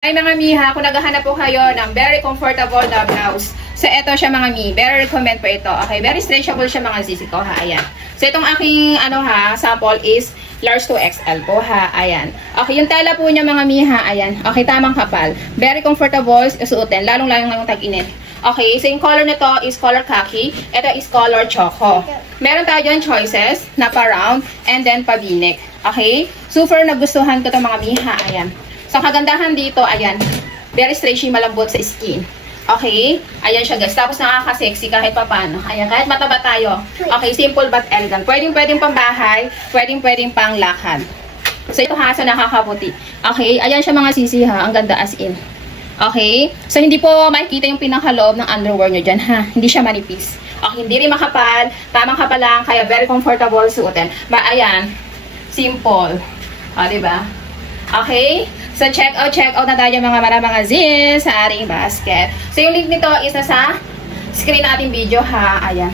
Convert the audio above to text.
Ay mga miha, kung naghahanap po kayo ng very comfortable na blouse. So, ito siya mga mi. Very recommend po ito. Okay, very stretchable siya mga sisi ko ha. Ayan. So, itong aking sample is large to XL po ha. Ayan. Okay, yung tela po niya mga miha. Ayan. Okay, tamang kapal. Very comfortable suotin. Lalong-lalong ngayong tag-init. Okay, so yung color nito is color khaki. Ito is color choco. Meron tayo dyan choices na pa-round and then pa-v-neck. Okay? Super nagustuhan ko ito mga miha. Ayan. So, kagandahan dito, ayan, very stretchy, malambot sa skin. Okay? Ayan siya, guys. Tapos, nakaka-sexy kahit papano. Ayan, kahit mataba tayo. Okay, simple but elegant. Pwedeng pang bahay, pwedeng pang lakad. So, ito ha, so nakakaputi. Okay? Ayan siya mga sisi ha. Ang ganda as in. Okay? So, hindi po makikita yung pinakaloob ng underwear nyo dyan ha. Hindi siya manipis. Okay, hindi rin makapal. Tamang kapal lang, kaya very comfortable suotin. Ayan, simple. O, diba? Okay? So, check out na tayo mga zins sa ating basket. So, yung link nito is nasa screen nating video ha. Ayan.